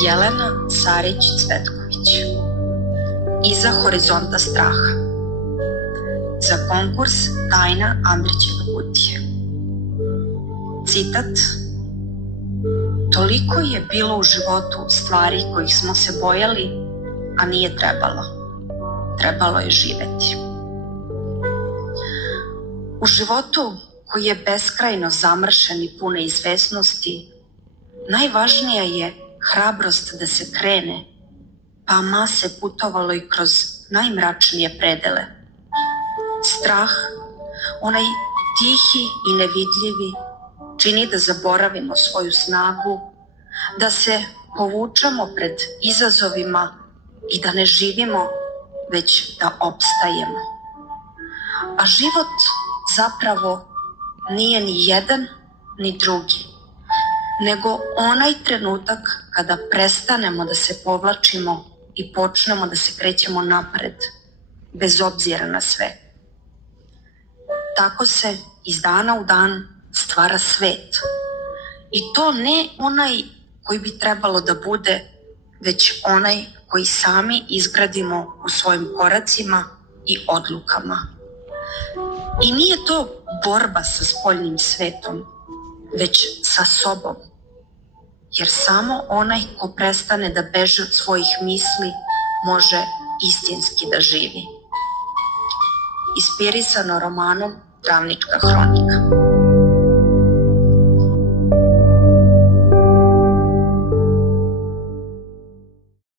Jelena Sarić-Cvetković. Iza horizonta straha. Za konkurs Tajna Andrićeve kutije. Citat: toliko je bilo u životu stvari kojih smo se bojali, a nije trebalo. Trebalo je živeti. U životu koji je beskrajno zamršen i pun neizvesnosti, najvažnija je hrabrost da se krene, pa ma se putovalo i kroz najmračnije predele. Strah, onaj tihi i nevidljivi, čini da zaboravimo svoju snagu, da se povučemo pred izazovima i da ne živimo, već da opstajemo. A život zapravo nije ni jedan ni drugi, nego onaj trenutak kada prestanemo da se povlačimo i počnemo da se krećemo napred, bez obzira na sve. Tako se iz dana u dan stvara svet. I to ne onaj koji bi trebalo da bude, već onaj koji sami izgradimo u svojim koracima i odlukama. I nije to borba sa spoljnim svetom, već sa sobom. Jer samo onaj ko prestane da beži od svojih misli može istinski da živi. Inspirisano romanom Travnička hronika.